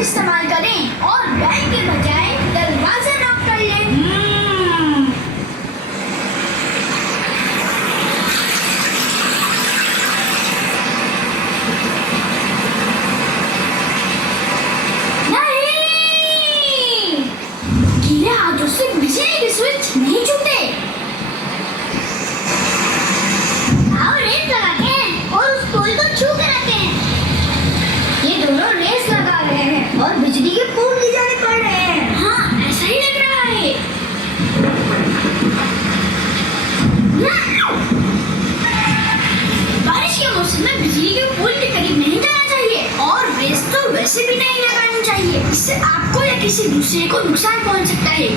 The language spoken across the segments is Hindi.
इस्तेमाल करें और बैल के बजाय दरवाजा नॉक कर लें। नहीं, गीले हाथों से बिजली के स्विच नहीं छूटे। आओ रेस लगाते हैं और उस पोल को छू कर आते हैं। ये दोनों रेस लगा रहे हैं और बिजली के पोल ले जाने पड़ रहे हैं। हाँ, ऐसा ही लग रहा है। बारिश के मौसम में बिजली के पोल के करीब नहीं जाना चाहिए और रेस तो वैसे भी नहीं लगानी चाहिए। इससे आपको या किसी दूसरे को नुकसान पहुंच सकता है।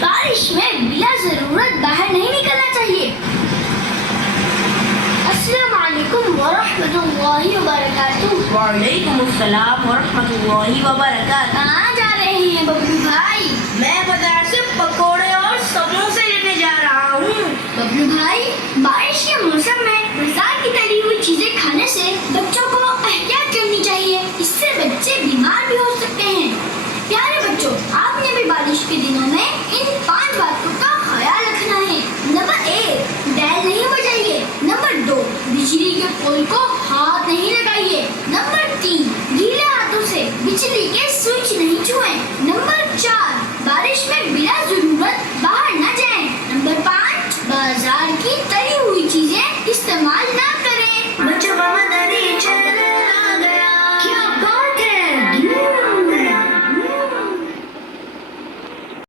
बारिश में बिला जरूरत बाहर नहीं निकलना चाहिए। अस्सलाम वालेकुम वरहमतुल्लाहि वबरकातुहू। वालेकुम अस्सलाम वरहमतुल्लाहि वबरकातुहू। कहाँ जा रहे हैं बबलू भाई?